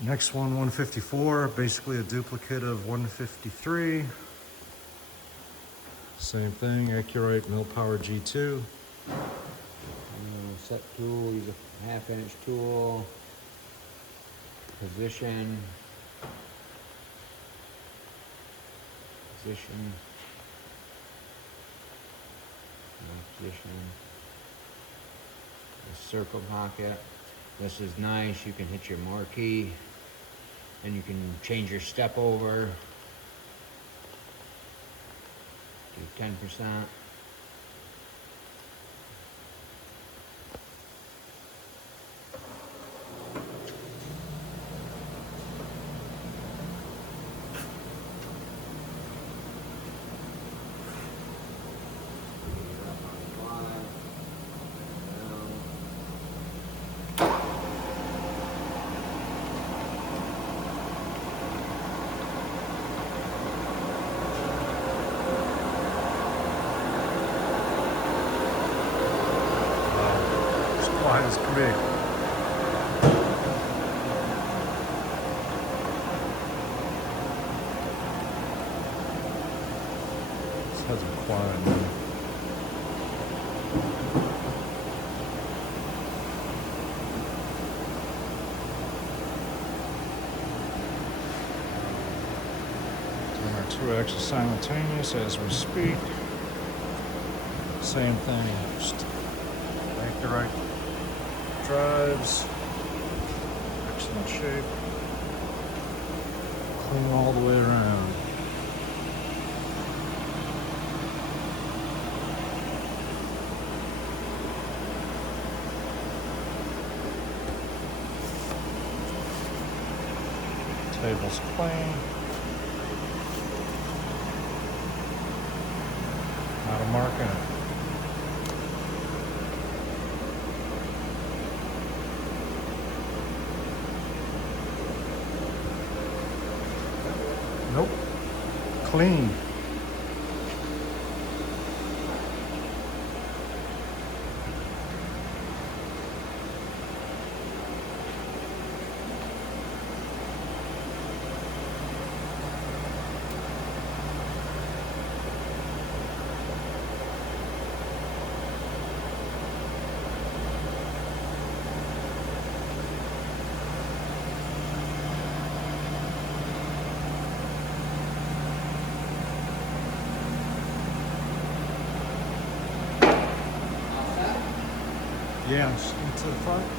Next one, 154, basically a duplicate of 153. Same thing, Accurate Mill Power G2. Set tool, use a 1/2 inch tool. Position. Position. Position. The circle pocket. This is nice. You can hit your marquee. And you can change your step over. Do 10%. Quiet as can be. This has a quiet man. Doing our 2 axes simultaneous as we speak. Same thing, just Accurate drives, excellent shape, clean all the way around. Table's clean, not a mark in it. Nope. Clean. Yeah, into the front.